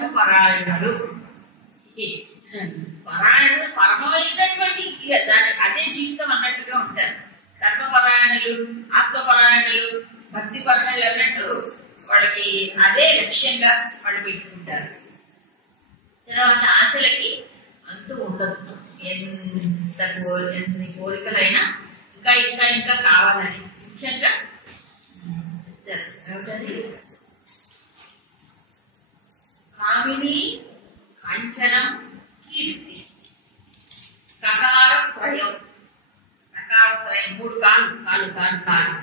క్రోధ పరాయణులు. పరాయణుడు పరమైనటువంటి దాని అదే జీవితం అన్నట్టుగా ఉంటారు. ధర్మపరాయణులు, ఆత్మపరాయణులు, భక్తి పరాయణులు అన్నట్టు వాళ్ళకి అదే లక్ష్యంగా వాళ్ళు పెట్టుకుంటారు. తర్వాత ఆశలకి అంటూ ఉండదు. ఎన్ని కోరికలైనా ఇంకా ఇంకా ఇంకా కావాలని ముఖ్యంగా చెప్తారు. ఏమిటది? కామిని, కాంచనం, కీర్తి, కకార త్రయం. కకార త్రయం 3 కాలు.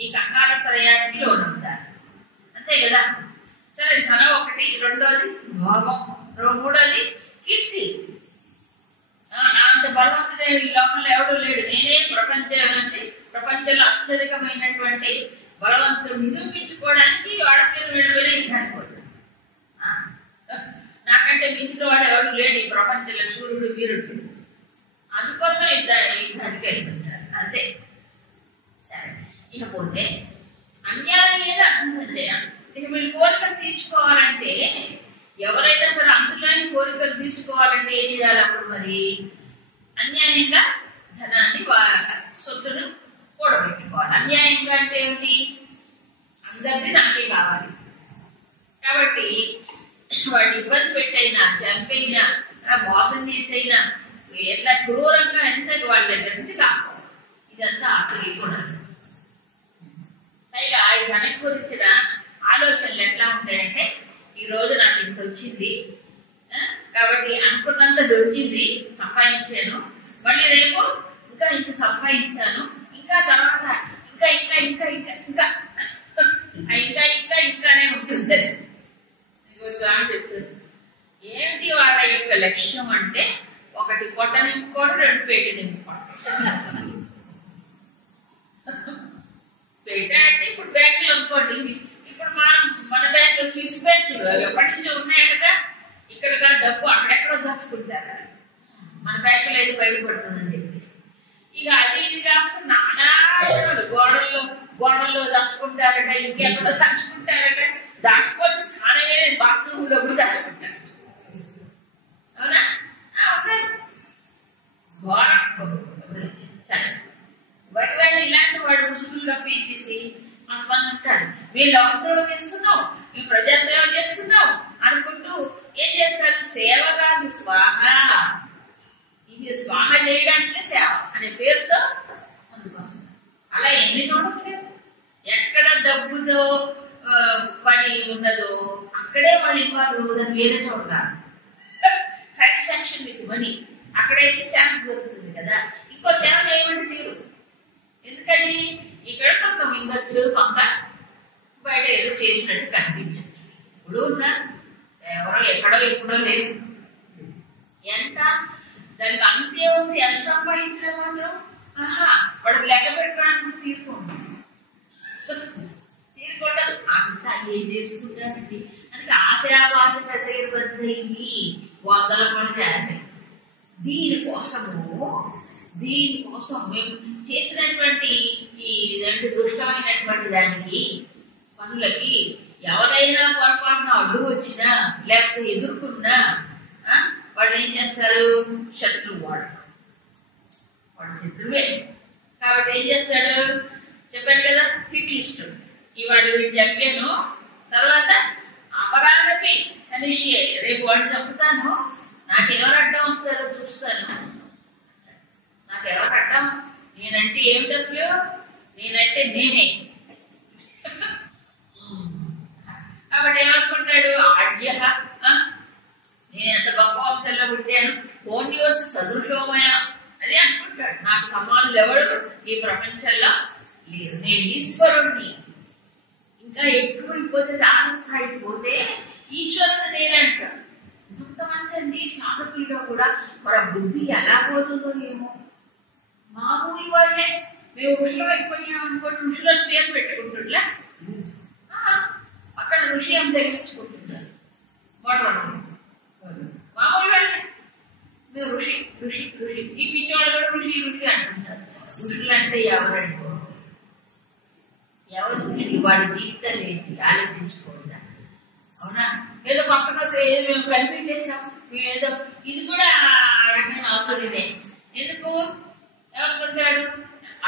ఈ కకార త్రయానికి లోనవుతారు. అంతే కదా? సరే, ధనం ఒకటి, రెండోది భోగం, మూడోది కీర్తి. నా అంత బలవంతుడే ఈ లోకంలో ఎవడూ లేడు, నేనే ప్రపంచంలో అత్యధికమైనటువంటి బలవంతుడు నిరూపించుకోవడానికి వాడికి వీళ్ళు యుద్ధానికి పోతాడు. నాకంటే మించిన వాడు ఎవరు లేడు ఈ ప్రపంచంలో, సూర్యుడు వీరుడు. అందుకోసం యుద్ధానికి వెళ్తుంటారు. అంతే. సరే, ఇకపోతే అన్యాయమైన అర్థం సంచయం. ఇక వీళ్ళు కోరికలు తీర్చుకోవాలంటే, ఎవరైనా సరే అంతులేని కోరికలు తీర్చుకోవాలంటే ఏం చేయాలి? అప్పుడు మరి అన్యాయంగా ధనాన్ని, సొత్తును కూడబెట్టుకోవాలి. అన్యాయంగా అంటే ఏమిటి? అందరిది నాకే కావాలి కాబట్టి వాడిని ఇబ్బంది పెట్టైనా, చంపైనా, మోసం చేసైనా, ఎట్లా క్రూరంగా అంటే వాళ్ళ దగ్గర నుంచి కావాలి. ఇదంతా ఆసురీ గుణాలు. పైగా ఈ ధనం గురించిన ఆలోచనలు ఎట్లా ఉంటాయంటే, ఈ రోజు నాకు ఇంత వచ్చింది కాబట్టి అనుకున్నంత దొరికింది, సంపాదించాను, మళ్ళీ రేపు ఇంకా ఇంత సంపాదిస్తాను, ఇంకా తర్వాత ఇంకా ఇంకా ఇంకా ఇంకా ఇంకా ఇంకా ఇంకా ఇంకానే ఉంటుంది. స్వామి చెప్తుంది. ఏమిటి వాళ్ళ యొక్క లక్ష్యం అంటే, ఒకటి పొట్ట నింపుకోవడం, 2 పేట నింపుకోవడం. పేట అంటే ఇప్పుడు బ్యాంకులు అనుకోండి, ఇప్పుడు మన బ్యాంకు స్విస్ బ్యాంకులు ఎప్పటి నుంచో ఉన్నాయి కదా. ఇక్కడ డబ్బు అక్కడెక్కడో దాచుకుంటారు, మన బ్యాంకులో ఏది బయటపడుతుందని చెప్పేసి. ఇక అది ఇది కాకుండా నానా గోడల్లో దాచుకుంటారట, ఇంకెక్కడో దాచుకుంటారట. దాచుకోవచ్చు స్థానం అనేది బాత్రూమ్ లో కూడా దాచుకుంటారు. అవునా? సరే, ఒకవేళ ఇలాంటి వాడు ముసుగులుగా పీసేసి కొంతమంది ఉంటారు, వీళ్ళు అవసరం చేస్తున్నావు, మేము ప్రజాసేవ చేస్తున్నావు అనుకుంటూ ఏం చేస్తారు? సేవ కాదు, స్వాహ. ఇది స్వాహ చేయడానికే సేవ అనే పేరుతో ముందుకు వస్తారు. అలా ఎన్ని చూడట్లేదు. ఎక్కడ డబ్బుతో పని ఉన్నదో అక్కడే వాళ్ళు దాన్ని వేరే చూడతారు. ట్రాన్సాక్షన్ విత్ మనీ అక్కడైతే ఛాన్స్ దొరుకుతుంది కదా. ఇంకో సేవ చేయమంటే తీరు. ఎందుకని? ఇక్కడ కొంత మింగచ్చు, కొంత బయట ఏదో చేసినట్టు కనిపించచ్చు. ఇప్పుడు ఉన్నా ఎవరో ఎక్కడో ఎప్పుడో లేదు. ఎంత దానికి అంతే ఉంది. ఎంత సంపాదించడం మాత్రం వాడు లెక్క పెట్టుకోవడానికి తీరుకుంటాం. తీరుకోవడం అంతా ఏం చేసుకుంటారండి. అందుకే ఆశయావాదం దగ్గరబద్దయింది, 100 మంది ఆశ. దీనికోసం మేము చేసినటువంటి ఈ 2 దుష్టమైనటువంటి దానికి పనులకి ఎవరైనా పొరపాటున అడ్డు వచ్చినా లేకపోతే ఎదుర్కొన్నా వాడు ఏం చేస్తారు? శత్రువు. వాడు శత్రువే కాబట్టి ఏం చేస్తాడు? చెప్పాను కదా, హిట్ లిస్ట్. ఇవాడు వీడు చెప్పాను, తర్వాత అపరాధపై కనిష్యే, రేపు వాడిని చంపుతాను, నాకెవరు అడ్డం వస్తారో చూస్తాను. నాకెవరు అడ్డం? నేనంటే ఏమిటి అసలు? నేనంటే నేనే. కాబట్టి ఏమనుకుంటాడు? ఆడ్య, నేను ఎంత గొప్ప వంశంలో పుట్టాను, ఓన్యోస్ సదృశోమయ అదే అనుకుంటాడు. నాకు సమానులు ఎవడు ఈ ప్రపంచంలో లేరు, నేను ఈశ్వరుణ్ణి. ఇంకా ఎక్కువైపోతే, దాని స్థాయికి పోతే ఈశ్వరుడు నేనే అంటాడు. కొంతమంది అండి సాధకుల్లో కూడా మన బుద్ధి ఎలా పోతుందో ఏమో. మామూలు వాళ్ళే మేము ఋషులు అయిపోయాం అనుకోండి, ఋషులను పేరు పెట్టుకుంటుండ్లా, అక్కడ ఋషి అని తగ్గించుకుంటున్నారు. మామూలు వాళ్ళే మేము ఋషి ఋషి ఋషి, ఈ పిచ్చోళ్ళు ఋషి ఋషి అంటుంటారు. ఋషులు అంటే ఎవరంటో, ఎవరు ఋషులు? వాడి జీవితాలు ఏంటి ఆలోచించుకోవద్దా? అవునా? ఏదో పక్కన ఏదో మేము కనిపించేసాం ఏదో, ఇది కూడా రకమైన అవసరమే. ఎందుకు ఏమనుకుంటాడు,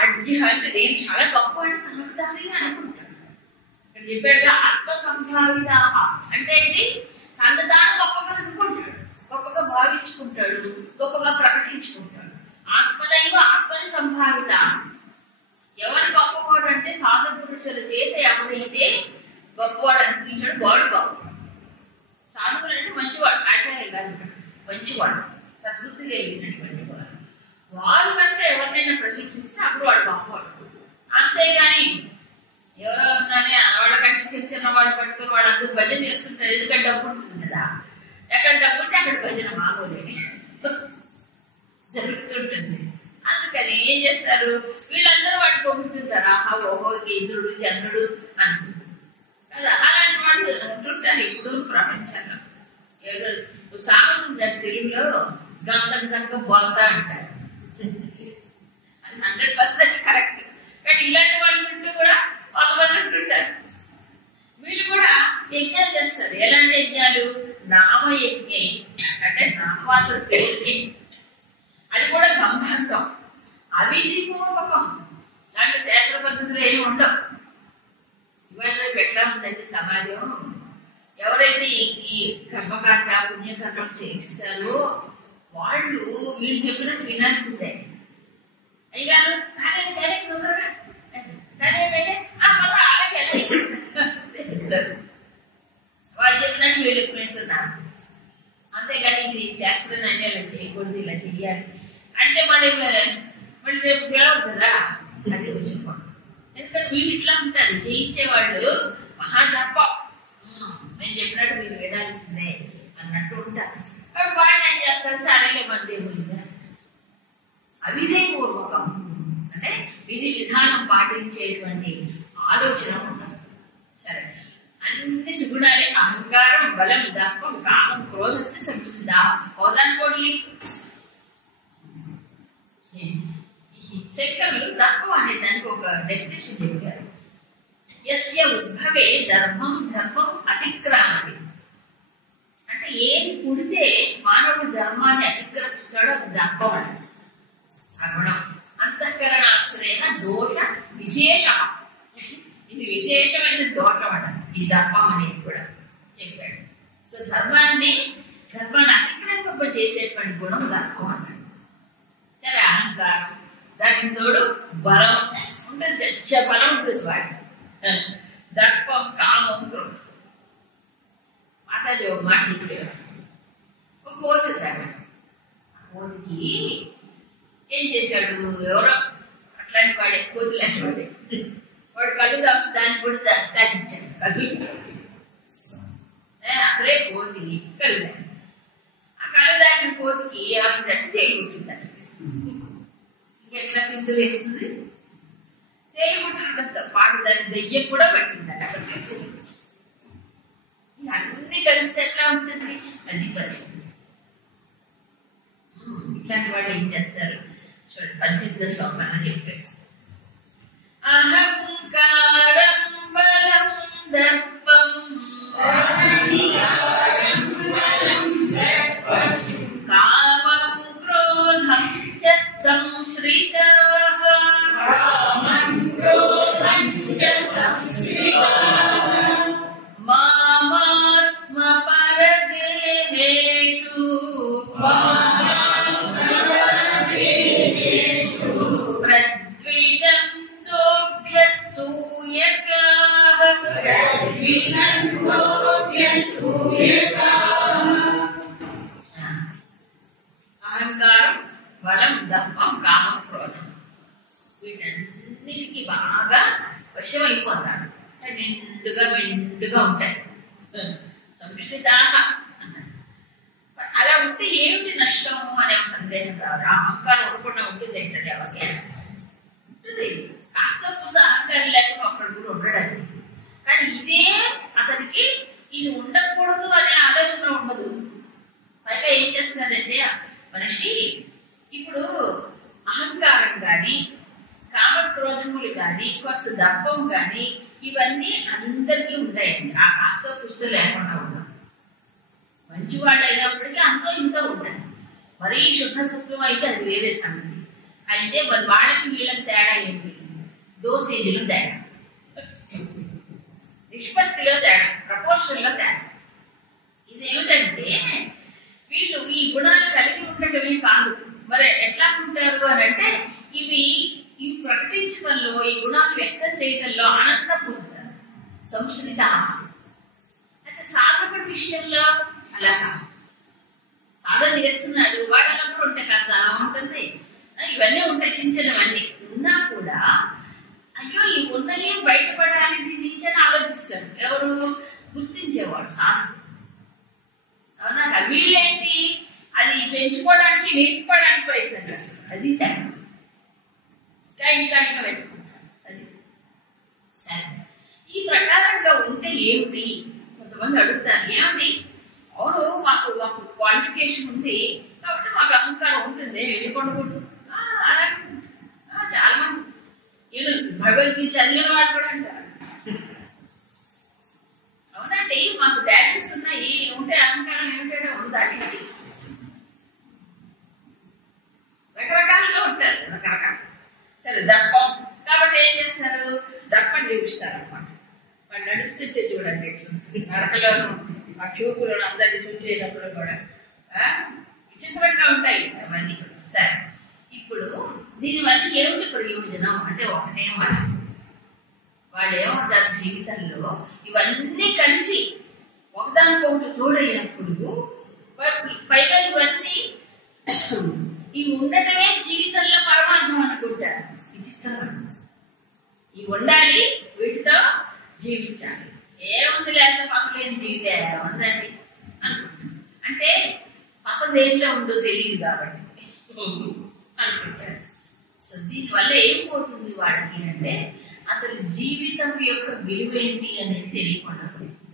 అడ్డు అంటే నేను చాలా గొప్ప అని తనకు తానే అనుకుంటాడు. ఇక్కడ చెప్పాడుగా ఆత్మ సంభావిత అంటే ఏంటి, తను తాను గొప్పగా అనుకుంటాడు, గొప్పగా భావించుకుంటాడు, గొప్పగా ప్రకటించుకుంటాడు. ఆత్మదైవ ఆత్మని సంభావిత. ఎవరు గొప్పవాడు అంటే సాధు పురుషుల చేత ఎవరైతే గొప్పవాడు అనిపించాడు వాడు గొప్ప. సాధువులు అంటే మంచివాడు, ఆచార్యులు కాదు, మంచివాడు, సద్వృత్తి కలిగినటువంటి వాడు. వారు కనుక ఎవరినైనా ప్రశంసిస్తే అప్పుడు వాడు గొప్పవాడు. అంతేగాని ఎవరో ఉన్నారని వాళ్ళకంటే చిన్న చిన్న వాడు పట్టుకుని వాడు అందరూ భజన చేస్తుంటారు. ఎందుకంటే డబ్బు ఉంటుంది కదా, ఎక్కడ డబ్బు ఉంటే అక్కడ భజన మామూలే జరుగుతుంటుంది. అందుకని ఏం చేస్తారు, వీళ్ళందరూ వాడు పొగుడుతుంటారు. ఆహా ఓహో ఇంద్రుడు చంద్రుడు అనుకుంటారు కదా. అలాంటి వాళ్ళు అంటుంటారు ఇప్పుడు ప్రపంచంలో. ఎవరు సామెత ఉందని తెలుగులో, గంతం కనుక బొంత అంటారు. అది 100% కరెక్ట్. కానీ ఇలాంటి వాళ్ళ చుట్టూ కూడా కొంతమంది అంటుంటారు. వీళ్ళు కూడా యజ్ఞాలు చేస్తారు. ఎలాంటి యజ్ఞాలు, నామయజ్ఞం అంటే నామవాసుల పేరుకి, అది కూడా గంభంగం, అవిధిపూర్వకం. దాంట్లో శాస్త్ర పద్ధతులు ఏమి ఉండవు. ఇవాళ ఎట్లా ఉందంటే సమాజం, ఎవరైతే ఈ కర్మకాండ పుణ్యకర్మం చేయిస్తారో వాళ్ళు వీళ్ళు చెప్పినట్టు వినాల్సిందే. అయ్యారు కానీ తొందరగా కానీ ఏంటంటే వాళ్ళు చెప్పినట్టు వీళ్ళు ఫ్రెండ్స్ ఉన్నారు. అంతేగాని ఇది శాస్త్రం అంటే ఇలా చేయకూడదు, ఇలా చెయ్యాలి అంటే మళ్ళీ రేపు పిలవదు కదా, అది చెప్పండి. ఎందుకంటే వీళ్ళు ఇట్లా ఉంటారు, చేయించే వాళ్ళు మహా తప్ప, నేను చెప్పినట్టు మీరు వినాల్సిందే అన్నట్టు ఉంటారు. కాబట్టి వాళ్ళు ఏం చేస్తారు, సరేలే మన దేవుడిగా అవిధేయపూర్వకం అంటే విధి విధానం పాటించేటువంటి ఆలోచన ఉండదు. సరే, అన్ని సుగుణాలే, అహంకారం, బలం, దర్పం, కామం, క్రోధం, సంసిద్ధ. హోదానుకోండి శంకరులు దర్పం అనే దానికి ఒక డెఫినేషన్ చెప్పారు. యస్య ఉద్భవే ధర్మం ధర్మం అతిక్రామతి. అంటే ఏం పుడితే మానవుడు ధర్మాన్ని అతిక్రమిస్తాడో అది దర్పం అని. గుణం అంతఃకరణాశ్రయ దోష విశేష. ఇది విశేషమైన దోషం అన్న ఈ దర్పం అనేది కూడా చెప్పాడు. సో ధర్మాన్ని అతిక్రమింపజేసేటువంటి గుణం దర్పం అన్నాడు. సరే, అహంకారం, దానికి తోడు బలం ఉంటుంది, బలం ఉంటుంది వాడి. దర్పం, కామం, క్రోధం. మాతాజీ ఒక మాట చెప్పేవాడు. ఒక కోతి దాకా కోతికి ఏం చేశాడు, ఎవరో అట్లాంటి వాడే, కోతి లాంటి వాడే, వాడు కళ్ళు దాన్ని కూడా తగ్గించాడు. కళ్ళు అసలే కోతి కళ్ళు, ఆ కళ్ళు దాకిన కోతికి ఏమైందంటే తేలి పుట్టిందంట. ఇంకెట్లా చింతలు వేస్తుంది, తేలి పుట్టినంత పాటు దాని దెయ్యం కూడా పట్టిందంట. అక్కడ తెలిసి అన్ని కలిసి ఎట్లా ఉంటుంది అది పరిస్థితి. ఇట్లాంటి వాళ్ళు ఏం చేస్తారు చూడండి, 18వ శ్లోకంలో చెప్పాడు. అహంకారం బలం దర్పం కామం క్రోధం చ సంశ్రితాః మామాత్మ పరదేహేషు ప్రద్విషం సోభ్యసూయకాః. అహంకారం, బలం, దర్పం, కామం, క్రోధం, వీటన్నిటికీ బాగా వశమైపోతాడు. నిండుగా ఉంటాయి. సంస్కృతాః అలా ఉంటే ఏమిటి నష్టము అనే సందేహం రాదు. అహంకారం ఉండకుండా ఉంటుంది ఏంటంటే ఎవరికైనా ఉంటుంది. కాస్త పూస అహంకారం లేకుండా ఒక్కడు కూడా ఉండడానికి. కానీ ఇదే అతనికి ఇది ఉండకూడదు అనే ఆలోచన ఉండదు. పైగా ఏం చేస్తాడంటే మనిషి ఇప్పుడు అహంకారం కానీ, కామక్రోధములు కానీ, కాస్త దర్పం కానీ, ఇవన్నీ అందరికీ ఉంటాయండి. ఆ కాస్త పుస్తలు లేకుండా ఉన్నాం. మంచివాడు అయినప్పటికీ అంతో ఇంతో ఉంటుంది. మరీ శుద్ధ సత్వం అయితే అది వేరే సంగతి. అయితే వాళ్ళకి వీళ్ళకి తేడా ఏంటి? డోసేజీలో తేడా, నిష్పత్తిలో తేడా, ప్రపోర్షన్లో తేడా. ఇదేమిటంటే వీళ్ళు ఈ గుణాలు కలిగి ఉండటమే కాదు, మరి ఎట్లా ఉంటారు అని అంటే ఇవి ప్రకటించడంలో, ఈ గుణాలు వ్యక్తం చేయడంలో ఆనందం పొందుతారు, సంస్కృత. అయితే సాధకుడి విషయంలో అలా కాదు. సాధన చేస్తున్నారు, వాళ్ళలో కూడా ఉంటాయి కదా, చాలా ఉంటుంది, ఇవన్నీ ఉంటాయి, చిన్న చిన్నవన్నీ ఉన్నా కూడా అయ్యో ఈ ఉన్నయే బయటపడాలి దీని నుంచి అని ఆలోచిస్తాడు ఎవరు? గుర్తించేవాడు సాధకుడు. అవునా? వీళ్ళేంటి అది పెంచుకోవడానికి నిలుపుకోవడానికి ప్రయత్నం చేస్తారు, అది తేడా. ఇంకా పెట్టుకుంటారు అది. సరే, ఈ ప్రకారంగా ఉంటే ఏమిటి? కొంతమంది అడుగుతారు, ఏమిటి? అవును మాకు క్వాలిఫికేషన్ ఉంది కాబట్టి మాకు అహంకారం ఉంటుంది, వెళ్ళికొండకూడదు. అలాగే చాలా మంది భగవద్గీత చదివిన వాళ్ళు కూడా అంటారు, అవునండి మాకు డాక్టర్స్ ఉన్నాయి, ఉంటే అహంకారం ఏమిటంటే ఉండాలి. రకరకాలుగా ఉంటారు, రకరకాలు. సరే, దర్పం కాబట్టి ఏం చేస్తారు? దర్పం చూపిస్తారు అన్నమాట. వాళ్ళు నడుస్తుంటే చూడండి నడకలోను ఆ చూపులను అందరినీ చూసేటప్పుడు కూడా విచిత్రంగా ఉంటాయి అవన్నీ. సరే, ఇప్పుడు దీనివల్ల ఏమిటి ప్రయోజనం అంటే ఒకటే మాట, వాడేమో తన జీవితంలో ఇవన్నీ కలిసి ఒకదానికొకటి తోడైనప్పుడు పైగా ఇవన్నీ ఇవి ఉండటమే జీవితంలో పరమార్థం అనుకుంటారు. విచిత్రంగా ఇవి ఉండాలి, వీటితో జీవించాలి, ఏముంది లేకపోతే పసలేని జీవితం ఏముందండి అనుకుంటారు. అంటే అసలు దేంట్లో ఉందో తెలియదు కాబట్టి అనుకుంటారు. సో దీనివల్ల ఏం పోతుంది వాడికి అంటే అసలు జీవితం యొక్క విలువ ఏంటి అనేది తెలియకుండా పోయింది.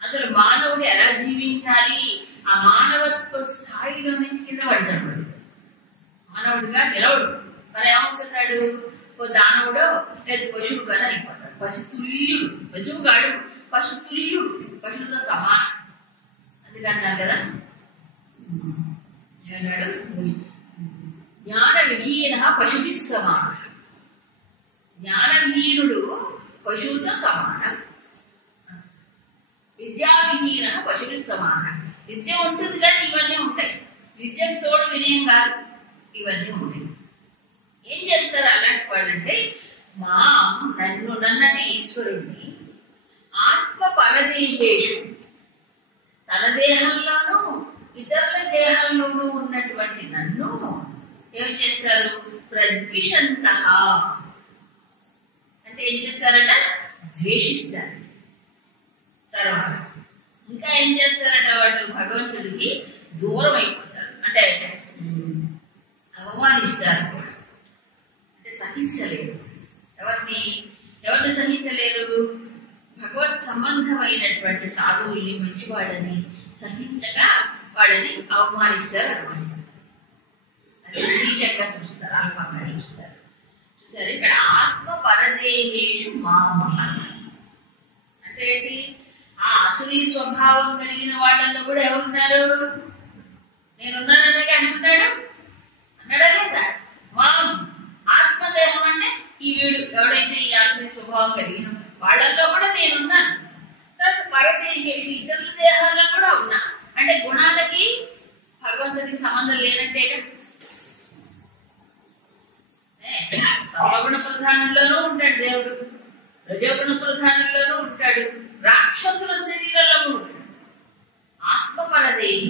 అసలు మానవుడు ఎలా జీవించాలి, ఆ మానవత్వ స్థాయిలో నుంచి కింద పడతాడు. మానవుడిగా నిలవడు, మరి ఏమవుతున్నాడు? ఓ దానవుడో లేదా పశువుగానే అయిపోతాడు. పశుతుల్యుడు, పశువు కాడు, పశుతుల్యుడు, పశువుతో సమానం. అందుకన్నారు కదా, ఏమన్నాడు? జ్ఞాన విహీన పశువి సమాన. జ్ఞానవిహీనుడు పశువుతో సమానం, విద్యావిహీన పశువులు సమానం. విద్య ఉంటుంది కానీ ఇవన్నీ ఉంటాయి, విద్యకు తోడు వినయం కాదు, ఇవన్నీ ఉంటాయి. ఏం చేస్తారు అలాంటి వాళ్ళంటే నన్నటి ఈశ్వరుణ్ణి ఆత్మ పరదేహేషు, తన దేహంలోనూ ఇతరుల దేహంలోనూ ఉన్నటువంటి నన్ను ఏం చేస్తారు? ప్రద్విషంత అంటే ఏం చేస్తారట? ద్వేషిస్తారు. తర్వాత ఇంకా ఏం చేస్తారట? వాళ్ళు భగవంతుడికి దూరం అయిపోతారు, అంటే అవమానిస్తారు కూడా, అంటే సహించలేరు. ఎవరిని సహించలేరు? భగవత్ సంబంధమైనటువంటి సాధువుల్ని, మంచివాడని సహించగా వాళ్ళని అవమానిస్తారు అన్నమాట. అంటే నీచంగా చూస్తారు, అల్పంగా చూస్తారు. సరే, ఇక్కడ ఆత్మ పరదేహేషు మామః అంటే ఏంటి? ఆ అసలీ స్వభావం కలిగిన వాళ్ళల్లో కూడా ఎవరున్నారు? నేనున్నానని అంటున్నాడు, అన్నాడా లేదా? మాం ఆత్మదేహం అంటే ఈ వీడు ఎవడైతే ఈ అసలీ స్వభావం కలిగిన వాళ్ళల్లో కూడా నేనున్నాను. తర్వాత పరదేహేషు ఇతరుల దేహాల్లో కూడా ఉన్నా, అంటే గుణాలకి భగవంతుడికి సంబంధం లేనట్టేగా. సర్వగుణ ప్రధానంలోనూ ఉంటాడు దేవుడు, రజోగుణ ప్రధానంలోనూ ఉంటాడు, రాక్షసుల శరీరంలో కూడా ఉంటాడు. ఆత్మపరదేహి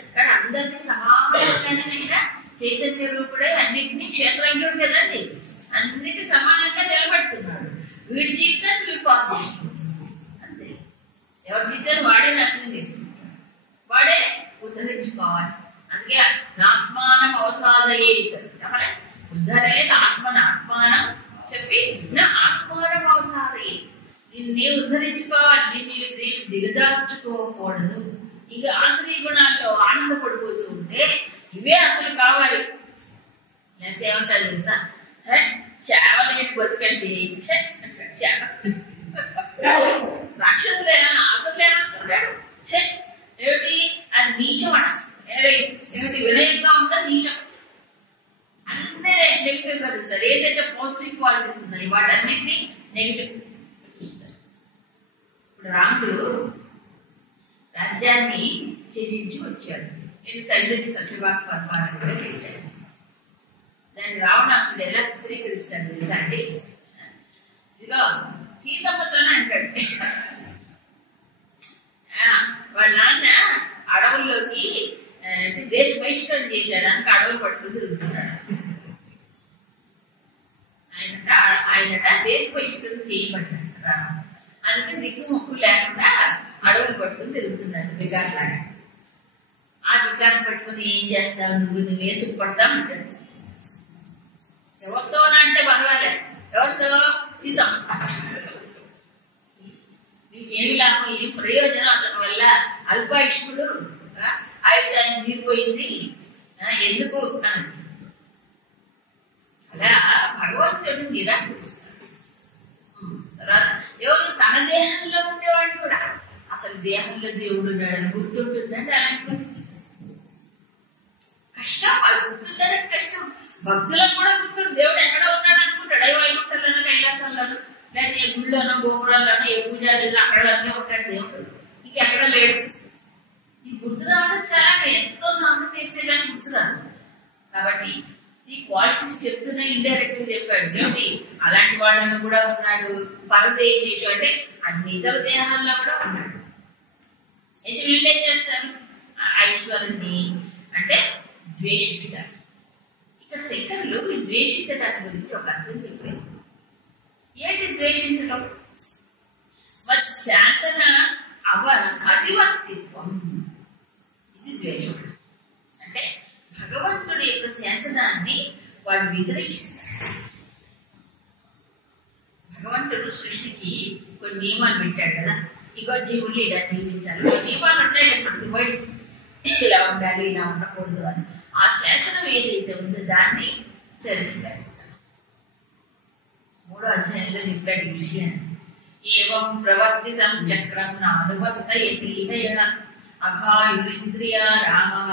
ఇక్కడ అందరినీ సమానంగా చైతన్య రూపుడే అన్నింటినీ క్షేత్రంలోడు కదండి, అన్నిటి సమానంగా నిలబడుతున్నాడు. వీడి జీవితాన్ని వీడు పాటు చేసుకుంటున్నాడు అంతే. ఎవరి జీవితాన్ని వాడే నాశనం చేసుకుంటాడు, వాడే ఉద్ధరించుకోవాలి. అందుకే ఆత్మానం అవసాదయే చెప్పలే, ఉద్ధరేత ఆత్మనాత్మానం చెప్పి నా ఆత్మానం అవసాదయే, దీన్ని ఉద్ధరించుకోవాలి, దీన్ని దిగజార్చుకోకూడదు. ఇక ఆశ్రయ గుణాల్లో ఆనందపడిపోతూ ఉంటే ఇవే అసలు కావాలి. లేకపోతే ఏమంటారు తెలుసా? చేవలేని బతుకండి, రాక్షసులేనా అసలు రావణుడు రాజ్యాన్ని త్యజించి వచ్చాడు. నేను తండ్రికి సత్యభాగ పరిపాలన కూడా చేశాను. దాన్ని రావణాసుడు ఎలా చిత్రీకరిస్తాడు తెలుసా అండి? ఇదిగో సీతమ్మతోనే అంటాడు, వాళ్ళ నాన్న అడవుల్లోకి దేశ బహిష్కరణ చేశాడానికి అడవులు పట్టుకుని తిరుగుతున్నాడు. ఆయనట దేశ బహిష్కరణ చేయబడ్డాడు. అందుకని దిక్కు ముక్కు లేకుండా అడవులు పట్టుకుని తిరుగుతున్నాడు వికారలాగా. ఆ వికారం పట్టుకుని ఏం చేస్తావు నువ్వు వేసుకు పడతావు అంటాడు. ఎవరితో అంటే పర్వాలేదు, ఎవరితో? సీతమ్మ. నీకేమి లాభం, ఏం ప్రయోజనం అతని వల్ల? అల్పాయుష్కుడు, ఆయుధాన్ని తీరిపోయింది, ఎందుకు? అలా భగవంతుడు నిరాకరిస్తాడు. తర్వాత ఎవరు తన దేహంలో ఉండేవాడు కూడా అసలు దేహంలో దేవుడు ఉన్నాడని గుర్తుంటుందండి. అలాంటి కష్టం, అది గుర్తుండడానికి కష్టం. భక్తులకు కూడా గుర్తుండు, దేవుడు ఎక్కడ ఉన్నాడు అనుకుంటాడు. అయ్యో వైకుంఠంలోనో కైలాసంలోనో లేదా ఏ గుళ్ళోనో గోపురాల్లోనో ఏ పూజారిలో అక్కడనే ఉంటాడు దేవుడు, ఇంకెక్కడ లేడు. ఈ గుర్తు రావడం చాలా ఎంతో సాధన చేస్తే కానీ గుర్తురాదు. కాబట్టి ఈ క్వాలిటీస్ చెప్తున్నా ఇండైరెక్ట్ గా చెప్పాడు. ఏమిటి? అలాంటి వాళ్ళని కూడా ఉన్నాడు. పరదేయం చేయటం అంటే అన్ని ఇతర దేహాల్లో కూడా ఉన్నాడు. అయితే వీళ్ళు ఏం చేస్తారు? ఐశ్వర్యాన్ని అంటే ద్వేషిస్తారు. ఇక్కడ శంకరులు ద్వేషించడాని గురించి ఒక అర్థం చెప్పారు. ఏంటి ద్వేషించడం? శాసన అతివర్తిత్వం, ఇది ద్వేషం. అంటే భగవంతుడి యొక్క శాసనాన్ని వాడు వ్యతిరేకిస్తాడు. భగవంతుడు సృష్టికి కొన్ని నియమాలు పెట్టాడు కదా, ఇగో జీవులు ఇలా జీవించాలి, నియమాలు ఉంటాయి కదా, ఇలా ఉండాలి ఇలా ఉండకూడదు అని. ఆ శాసనం ఏదైతే ఉందో దాన్ని తిరస్కరిస్తాం. 3వ అధ్యాయంలో చెప్పాడు ఈ విషయాన్ని. ఏవం ప్రవర్తితం చక్రం నానువర్తయతి అఘాయురింద్రియ రామ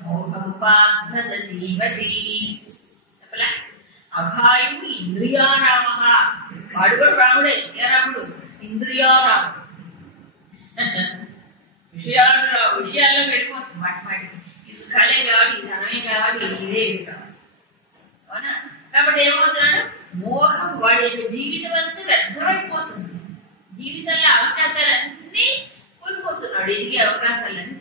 మోహం పార్థ జీవతి. చెప్పలే? అఘాయుడు ఇంద్రియారామ, వాడు కూడా రాముడే. ఏ రాముడు? ఇంద్రియారాముడు. విషయాల్లో వెళ్ళిపోతుంది మాటిమాటికి. ఈ సుఖాలే కావాలి, ఈ ధనమే కావాలి, ఇదే కావాలి. అవునా? కాబట్టి ఏమవుతున్నాడు? మోహం, వాడి యొక్క జీవితం అంతా వ్యర్థమైపోతుంది. జీవితంలో అవకాశాలన్నీ కోల్పోతున్నాడు, ఎదిగే అవకాశాలన్నీ.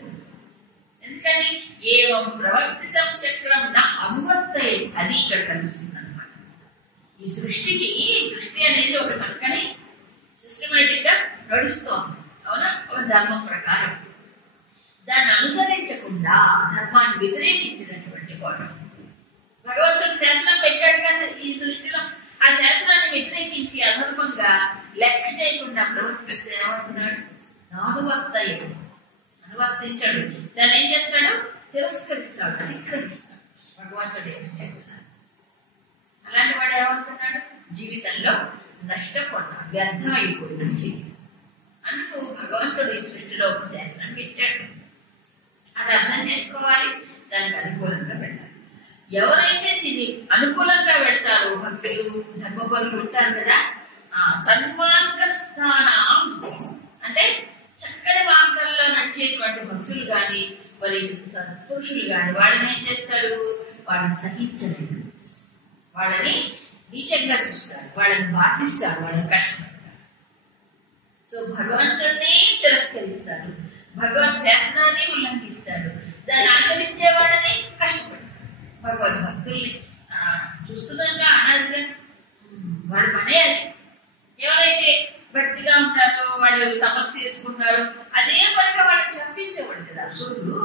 ఎందుకని? ఏవం ప్రవర్తితం చక్రం నా అనువర్తయే, అది ఇక్కడ కలుస్తుంది అనమాట. ఈ సృష్టి అనేది ఒక చక్కని సిస్టమేటిక్ గా నడుస్తోంది. అవునా? ఒక ధర్మం ప్రకారం దాన్ని అనుసరించకుండా ధర్మాన్ని వ్యతిరేకించినటువంటి వాడు భగవంతుడు శాసనం పెట్టాడు కదా ఈ సృష్టిలో. ఆ శాసనాన్ని వ్యతిరేకించి అధర్మంగా లెక్క చేయకుండా ప్రవర్తిస్తే ఏమవుతున్నాడు? అనువర్తించాడు. దాన్ని ఏం చేస్తాడు? తిరస్కరిస్తాడు, అతిక్రమిస్తాడు. భగవంతుడు ఏం చేస్తున్నాడు? అలాంటి వాడు ఏమవుతున్నాడు? జీవితంలో నష్టపోతున్నాడు, వ్యర్థం అయిపోతున్నాడు జీవితం. అందుకు భగవంతుడు ఈ సృష్టిలో ఒక శాసనం పెట్టాడు. అది అర్థం చేసుకోవాలి, దానికి అనుకూలంగా పెట్టాలి. ఎవరైతే దీన్ని అనుకూలంగా పెడతారో భక్తులు, ధర్మపరులు ఉంటారు కదా, సన్మార్గ స్థానం అంటే చక్కని మార్గంలో నడిచేటువంటి భక్తులు కానీ మరి సత్పురుషులు కానీ వాళ్ళని ఏం చేస్తారు? వాళ్ళని సహించలేదు, వాళ్ళని నీచంగా చూస్తారు, వాళ్ళని బాధిస్తారు, వాళ్ళని కష్టపడతారు. సో భగవంతుడిని తిరస్కరిస్తారు, భగవత్ శాసనాన్ని ఉల్లంఘిస్తారు, దాన్ని ఆచరించే వాళ్ళని కష్టపడతారు. భగవద్ భక్తుల్ని చూస్తున్నాగా అనాదిగా వాళ్ళ పనే అది. ఎవరైతే భక్తిగా ఉంటారో, వాళ్ళు తపస్సు చేసుకుంటారో, అదే పనిగా వాళ్ళని చంపేసేవాడు కదా అసురుడు.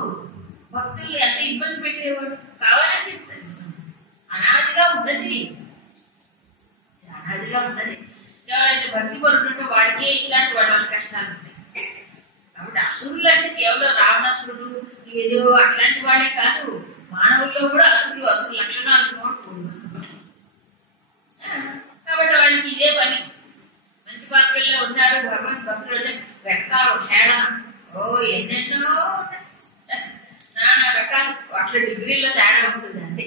భక్తుల్ని ఎంత ఇబ్బంది పెట్టేవాడు, కావాలని అనాదిగా ఉన్నది, అనాదిగా ఉన్నది. ఎవరైతే భక్తి పరుడు వాడికే ఇట్లాంటి వాళ్ళ కష్టాలు ఉంటాయి. కాబట్టి అసురులు అంటే కేవలం రావణాసురుడు ఏదో అట్లాంటి వాడే కాదు, మానవుల్లో కూడా అసురు లక్షణాలు నోడుకుంటున్నారు. కాబట్టి వాళ్ళకి ఇదే పని. మంచి పాత్రల్లో ఉన్నారు భగవంత్ భక్తులు, వెక్కాలు హేళన, ఎన్నెన్నో నానా రకాలు, అట్లా డిగ్రీలో తేడా ఉంటుంది అంతే.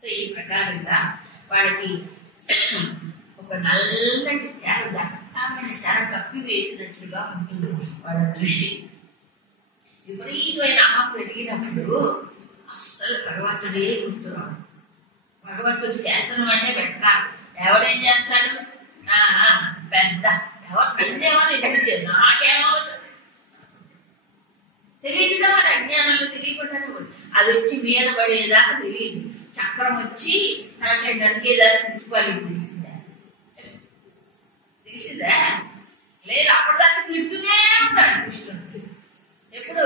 సో ఈ ప్రకారంగా వాడికి ఒక నల్లటి తేర దట్టా చాలా కప్పి వేసినట్లుగా ఉంటుంది వాళ్ళ దృష్టి. విపరీతమైన అహం పెరిగినప్పుడు అస్సలు భగవంతుడే గుర్తురాడు. భగవంతుడి శాసనం అంటే పెట్టక ఎవడేం చేస్తాడు? పెద్ద ఎవరు పెద్దేమని ఎదుగుతారు, నాకేమవుతుంది తెలియదు కదా. అజ్ఞానంలో తెలియకుండా అది వచ్చి మీద పడేదాకా తెలియదు. చక్రం వచ్చి తనకి నరికేదాకా తీసుకోవాలి. తెలిసిందా? లేదు, అప్పటిదాకా తిడుతూనే ఉంటాడు కృష్ణుడు. ఎప్పుడు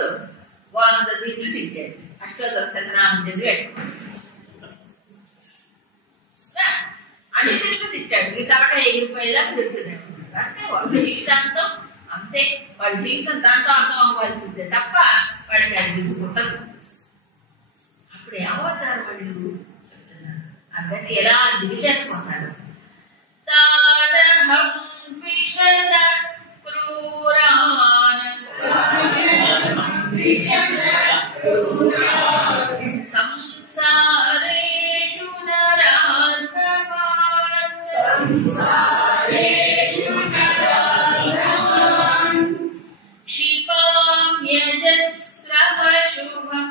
100 తిట్లు తిట్టాడు. అష్టోత్తర శతనామం చదివి పెట్టుకోండి. అన్ని తిట్లు తిట్టాడు. ఈ తలకాయ ఎగిరిపోయేదాకా తిడుతున్నాడు. అంటే వాడు జీవితాంతం అంతే. వాడి జీవితం దాంతో అర్థం అవ్వాల్సి ఉంటే తప్ప వాడికి అది దిగుకుంటదు. అప్పుడు ఏమవుతారు వాళ్ళు చెప్తున్నారు. అందరినీ ఎలా దిగిచేసుకుంటారు. సంసారేషు నరాధమాన్ క్షిపాం యజస్రవ శుభం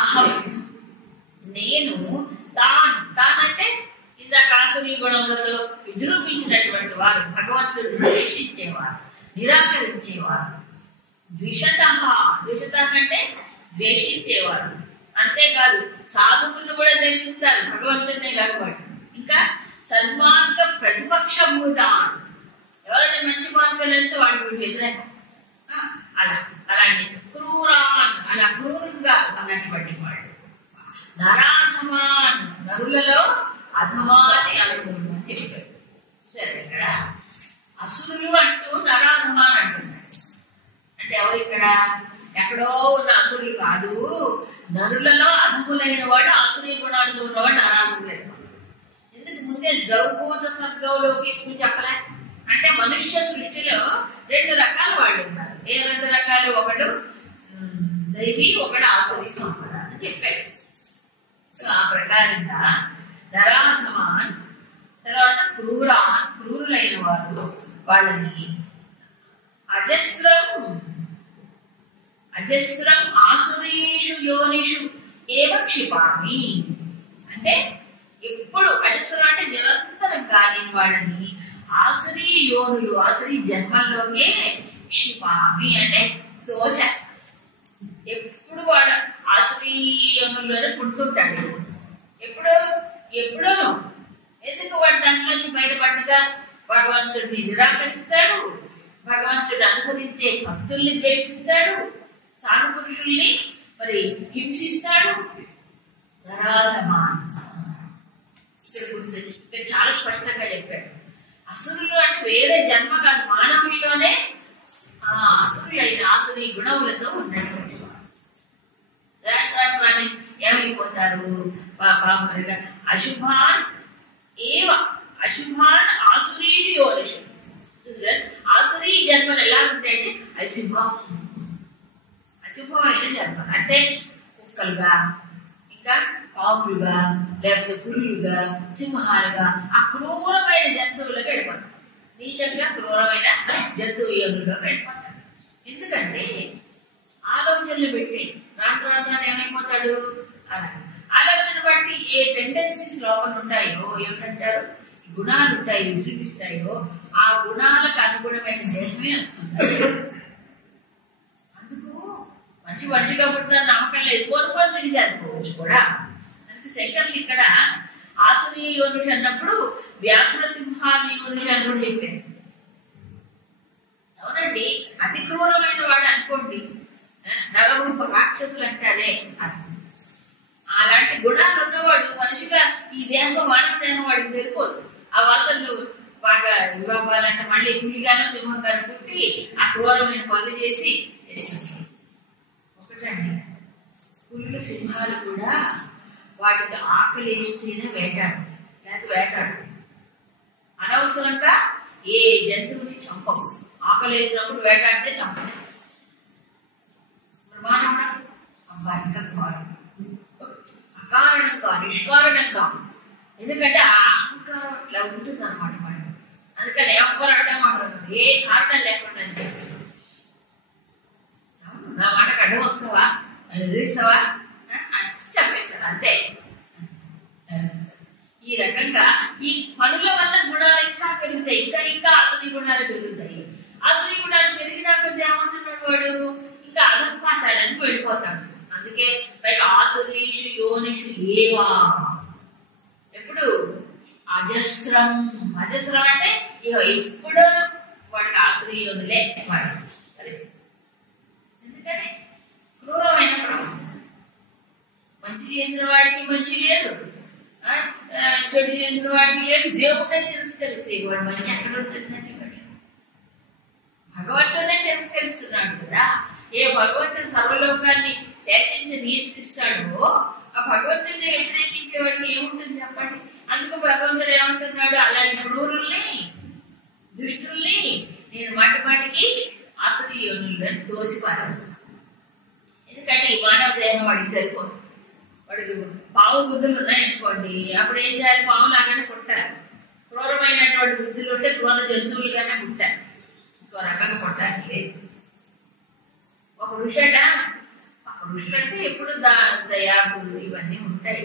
అహం నేను తానంటే ఇందాక ఆసురీ గుణములతో విజృంభించినటువంటి వారు, భగవంతుడిని ద్వేషించేవారు, నిరాకరించేవారు. ద్విషత అంటే ద్వేషించేవారు. అంతేకాదు సాధువులను కూడా ద్వేషిస్తారు, భగవంతుడినే కాకపోతే. ఇంకా సన్మార్గ ప్రతిపక్ష భూతాన్, ఎవరైనా మంచి మార్గాలు వెళ్తే వాడు వ్యతిరేకం. అలాంటి క్రూరాన్, అలా క్రూరంగా అన్నటువంటి వాడు. నరాధమాన్, నరులలో అధమాది అనుభవం అని చెప్పాడు. సరే, ఇక్కడ అసురులు అంటూ నరాధమాన్ అంటున్నాడు. అంటే ఎవరు ఇక్కడ? ఎక్కడో ఉన్న అసురులు కాదు, నరులలో అధములైన వాడు, అసురీ గుణాలతో ఉన్నవాడు నరాధములైన వాడు. ఎందుకు ముందే ద్రౌపూత సర్గంలోకి చెప్పలే? అంటే మనుష్య సృష్టిలో 2 రకాల వాళ్ళు ఉన్నారు. ఏ 2 రకాలు? ఒకడు దైవీ, ఒకడు ఆసురీ అని చెప్పాడు. సో ఆ ప్రకారంగా నరాధమాన్, తర్వాత క్రూరాన్, క్రూరులైన వారు, వాళ్ళని అజస్రం ఆసురీషు యోనిషు ఏవ క్షిపామి. అంటే ఎప్పుడు అజస్రం అంటే నిరంతరం కాని వాళ్ళని ఆసురీ యోనులు, ఆసురీ జన్మల్లోకే క్షిపామి అంటే తోసేస్తాడు. ఎప్పుడు వాడు ఆసురీ యోనుల్లోనే పుడుతుంటాడు. ఎప్పుడూ ఎందుకు వాడు దాంట్లోంచి బయటపడ్డగా భగవంతుడిని నిరాకరిస్తాడు, భగవంతుడు అనుసరించే భక్తుల్ని ద్వేషిస్తాడు, సాధు పురుషుల్ని మరి హింసిస్తాడు. నరాధమాన్ ఇక్కడ చాలా స్పష్టంగా చెప్పాడు. అసురులు అంటే వేరే జన్మ కాదు, మానవుడిలోనే అసురులైన ఆసురీ గుణములతో ఉన్నటువంటి వాడు ఏమైపోతారు? పాపములుగా అశుభాన్ ఆసురీషు యోనిషు. ఆసురీ జన్మలు ఎలా ఉంటాయంటే అశుభమైన జన్మ. అంటే కుక్కలుగా, ఇంకా పాములుగా, లేకపోతే పురులుగా, సింహాలుగా, ఆ క్రూరమైన జంతువులకు వెళ్ళిపోతారు. నీచంగా క్రూరమైన జంతువు యోగులుగా వెళ్ళిపోతారు. ఎందుకంటే ఆలోచనలు పెట్టి రాను ఏమైపోతాడు? అలా ఆలోచన బట్టి ఏ టెండెన్సీస్ లోపల ఉంటాయో, ఏమిటంటారు, గుణాలు ఉంటాయి, చూపిస్తాయో, ఆ గుణాలకు అనుగుణమైన దేహమే వస్తుంది. అందుకు మనిషిగా పుట్టిన నమ్మకం లేదు, కోరుకొని తిరిగిపోవచ్చు కూడా. అంటే శంకర్లు ఇక్కడ ఆసురీ యోనిషి అన్నప్పుడు వ్యాఘ్ర సింహాది యోనిషి అని కూడా చెప్పారు. అవునండి, అతి క్రూరమైన వాడు అనుకోండి, నరరూప రాక్షసులు అంటారే, అలాంటి గుణాలు ఉన్నవాడు మనిషిగా ఈ దేహంలో మానవ దేహం వాడికి సరిపోదు. ఆ వాసనలు బాగా ఇవ్వాలంటే మళ్ళీ పులిగానో సింహంగానో పుట్టి ఆ క్రూరమైన పనులు చేసి. ఒకటండి, పులులు సింహాలు కూడా వాటికి ఆకలి వేస్తేనే వేటాడు, లేకపోతే వేటాడు. అనవసరంగా ఏ జంతువుని చంపవు. ఆకలి వేసినప్పుడు వేటాడితే చంపదు. మానవుడా అబ్బా ఇంకా అకారణంగా నిష్కారణంగా, ఎందుకంటే ఆ అహంకారం అట్లా ఉంటుంది అనమాట. మనం అందుకని ఎవరు అడ్డం మాట్లాడుతుంది, ఏ కారణం లేకుండా అంటే నా మాటకు అడ్డం వస్తావా, అది ఎదిరిస్తావా చెప్పేస్తాడు అంతే. ఈ రకంగా ఈ పనుల వల్ల గుణాలు ఇంకా పెరుగుతాయి, ఇంకా ఇంకా అసలు గుణాలు పెరుగుతాయి. అసలు గుణాలు పెరిగినా కొద్ది ఏమవుతున్నాడు వాడు ఇంకా అధపాతాడానికి వెళ్ళిపోతాడు. అందుకే పైగా ఆసురీషు యోనిషు ఏవా, ఎప్పుడు అజస్రం. అజస్రం అంటే ఇక ఎప్పుడు వాడికి ఆసురీ యోనులే వాడు. సరే, ఎందుకని క్రూరమైన ప్రమాదం. మంచి చేసిన వాడికి మంచి లేదు, చెడు చేసిన వాడికి లేదు. దేవుడే తిరస్కరిస్తే వాడు మంచి ఎక్కడ ఉంటుందండి? వాడు భగవంతుడే తిరస్కరిస్తున్నాడు కదా. ఏ భగవంతుడు సర్వలోకాన్ని శాసించి నియంత్రిస్తాడో ఆ భగవంతుడిని వ్యతిరేకించే వాడికి ఏముంటుంది చెప్పండి? అందుకు భగవంతుడు ఏమంటున్నాడు, అలాంటి క్రూరుల్ని దుష్టుల్ని నేను మాటి మాటికి ఆసురీ యోనులను తోసి పారేస్తాను. ఎందుకంటే ఈ మానవ దేహం వాడికి సరిపోదు. వాడికి పావు బుద్ధులు ఉన్నాయనుకోండి, అప్పుడు ఏం చేయాలి? పావు లాగానే పుట్టారు. క్రూరమైనటువంటి బుద్ధులు ఉంటే క్రూర జంతువులుగానే పుట్టారు, ఇంకో రకంగా పుట్టడానికి లేదు. ఒక ఋషట, ఋషులు అంటే ఎప్పుడు దయా బుద్ధి ఇవన్నీ ఉంటాయి.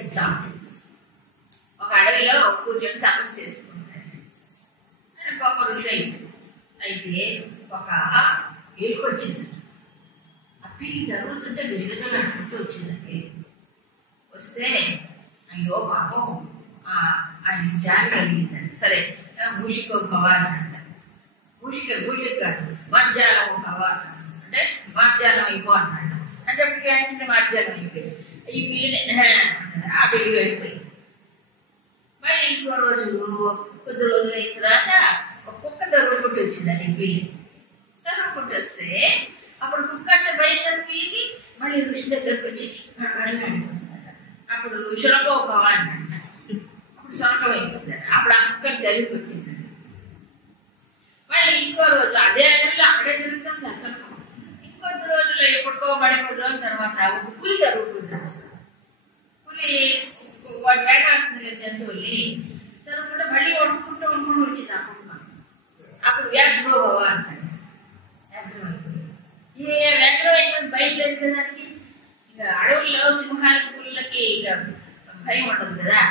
ఒక అడవిలో కూర్చొని తపస్సు చేసుకుంటాడు. గొప్ప ఋషి అయితే ఒక ఎలుక వచ్చింది. ఆ పిల్లి జరుగుతుంటే వెలుగుతుంది అనుకుంటూ వచ్చిందండి. వస్తే అయ్యో పాపం ఆయన జాలి కలిగిందండి. సరే భూషికో భవాని అంట, భూషిక కాదు మర్జాలం భవాని అంటే మార్జాలం అయిపో అన్నాడు. అంటే అప్పుడు మార్జాలం అయిపోయింది. ఈ పిల్లిని ఆ పెళ్లి అయిపోయింది. మళ్ళీ ఇంకో రోజు కొద్ది రోజులు అయిన తర్వాత ఒక కుక్క దొరుకుంటూ వచ్చిందండి. ఈ పిల్లి దొరుకుంటూ వస్తే అప్పుడు కుక్క అంటే భయం పిల్లికి. మళ్ళీ ఋషి దగ్గరకు వచ్చి అప్పుడు శునకో భవాని అంట. అప్పుడు శునకం అయిపోయింది. అప్పుడు ఆ కుక్కని జరిగి పెట్టిందండి. మళ్ళీ ఇంకో రోజు అదే అడవిలో అక్కడే జరుగుతుంది అసలు. ఇంకొద్ది రోజుల్లో ఎప్పుడుకో మళ్ళీ కొద్ది రోజుల తర్వాత ఒక పులి జరుగుతుంది. పులి వాడు వేటాడుతుంది కదా జంతువుల్ని. జరుగుతుంటే మళ్ళీ వండుకుంటూ వచ్చింది ఆ కుక్క. అప్పుడు వ్యాఘ్రో భవ అంటాడు. వ్యాఘ్రం అయిపోయింది. ఏ వ్యాఘ్రం అయిపోయింది బయటలేదు కదా. ఇక అడవుల్లో సింహాలకి పుల్లకి ఇక భయం ఉండదు కదా.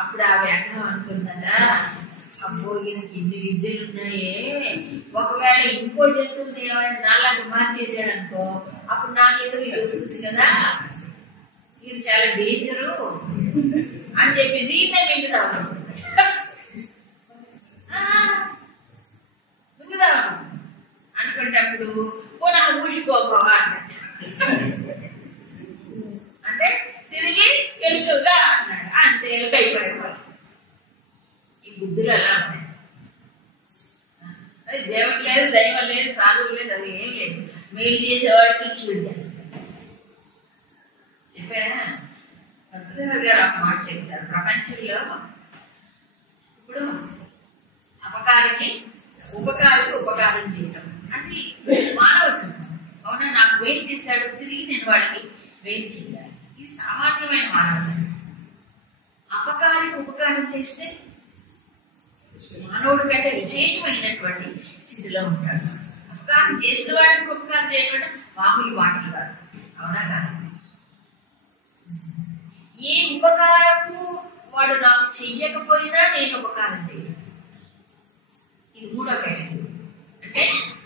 అప్పుడు ఆ వ్యాఘ్రం అనుకుందట, అబ్బో ఈయనకి ఇన్ని విద్యలు ఉన్నాయే, ఒకవేళ ఇంకో జంతువుని ఏమైనా నాలాగా మార్చేసాడు అనుకో, అప్పుడు నాకు ఎదురు ఇది వస్తుంది కదా, ఇది చాలా డేంజరు అని చెప్పి దీన్నే మింగుదాం అనుకుంటే అప్పుడు నాకు ఊసిపోవా అంటే తిరిగి ఎలుకగా అన్నాడు. అంతే ఎలుక అయిపోయాడు. ఈ బుద్ధులు ఎలా ఉన్నాయి? అది దేవుడు లేదు, దైవం లేదు, సాధువు లేదు, అది ఏం లేదు. మేలు చేసేవాడికి కీడు చేస్తాడు. చెప్పాడా భద్రగారు గారు ఒక మాట చెప్తారు. ప్రపంచంలో ఇప్పుడు అపకారికి ఉపకారం చేయటం అది మానవత్వం. అవునా, నాకు వేలు చేశాడు, తిరిగి నేను వాడికి వేలు చేయాలి. ఇది సామాన్యమైన మానవత్వం. అపకారికి ఉపకారం చేస్తే మానవుడి కంటే విశేషమైనటువంటి స్థితిలో ఉంటాడు. ఉపకారం చేసిన వాడికి ఉపకారం చేయడం మామూలు మాటలు కాదు. అవునా కాదు? ఏ ఉపకారము వాడు నాకు చెయ్యకపోయినా నేను ఉపకారం చేయను. ఇది మూడో కేటగిరీ. అంటే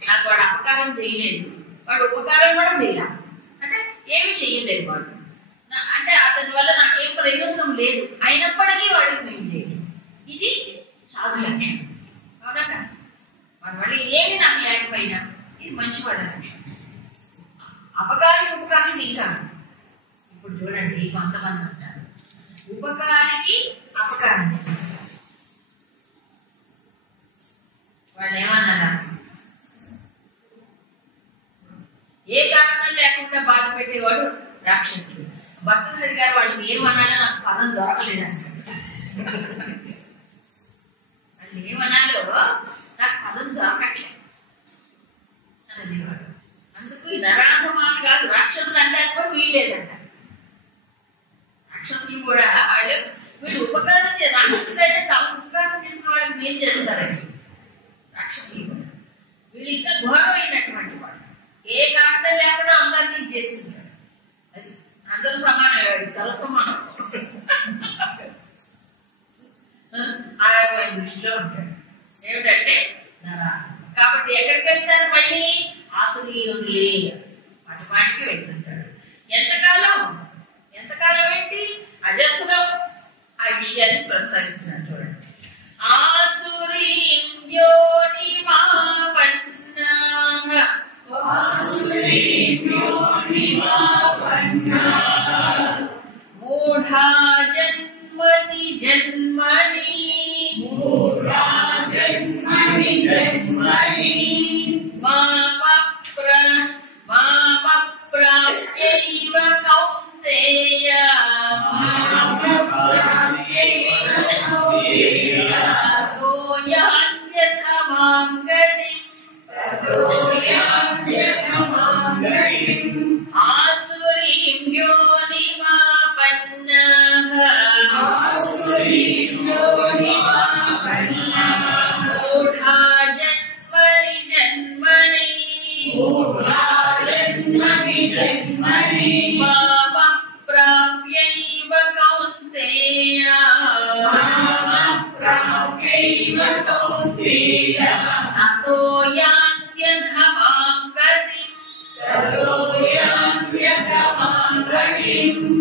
నాకు వాడు అపకారం చేయలేదు, వాడు ఉపకారం కూడా చేయాలి అంటే ఏమి చెయ్యలేదు వాడు, అంటే అతని వల్ల నాకేం ప్రయోజనం లేదు, అయినప్పటికీ వాడికి మేలు చేయలేదు. ఇది సాధు లక్షణం. అవునా కదా? మన వల్ల ఏమి నాకు లేకపోయినా ఇది మంచివాడు లక్షణం. అపకారి ఉపకారం ఇంకా ఇప్పుడు చూడండి, కొంతమంది ఉంటారు ఉపకారికి అపకారం చేస్తారు. వాళ్ళు ఏమన్నారా, ఏ కారణం లేకుండా బాధ పెట్టేవాడు రాక్షసుడు. భర్తహరి గారు వాళ్ళకి ఏమన్నారో నాకు పదం దొరకలేదు అసలు. వాళ్ళు ఏమనాలో నాకు పదం దొరకట్లేదు అని అనేవాడు. అందుకు ఈ నరాధమాలు కాదు, రాక్షసులు అంటే కూడా వీల్లేదంట. రాక్షసులు కూడా వాళ్ళు వీళ్ళు ఉపకారం రాక్షసులు అయితే తమ ఉపకారం చేసిన వాళ్ళకి మేం చేస్తారండి. రాక్షసులు కూడా వీళ్ళు ఇంకా ఘోరమైనటువంటి వాళ్ళు, ఏ కారణం లేకుండా అందరికీ చేస్తుంటారు. అది అందరూ సమానం, సర్వసమానం. ఆయన దృష్టిలో ఉంటాడు ఏమిటంటే కాబట్టి ఎక్కడికి వెళ్తారు మళ్ళీ ఆసురీయులే వాటి వాటికి వెళ్తుంటాడు. ఎంతకాలం ఏంటి అజస్రం ఆ విషయాన్ని ప్రస్తావిస్తున్నాడు చూడండి. మూఢా జన్మని జన్మని మామప్రాప్యైవ కౌంతేయ తతో యాంత్యథా మాం గతిం ఆసురీం యోనిమాపన్నాః మూఢా జన్మని జన్మని మామప్రాప్యైవ కౌంతేయ తతో యాంత్యథా మాం గతిం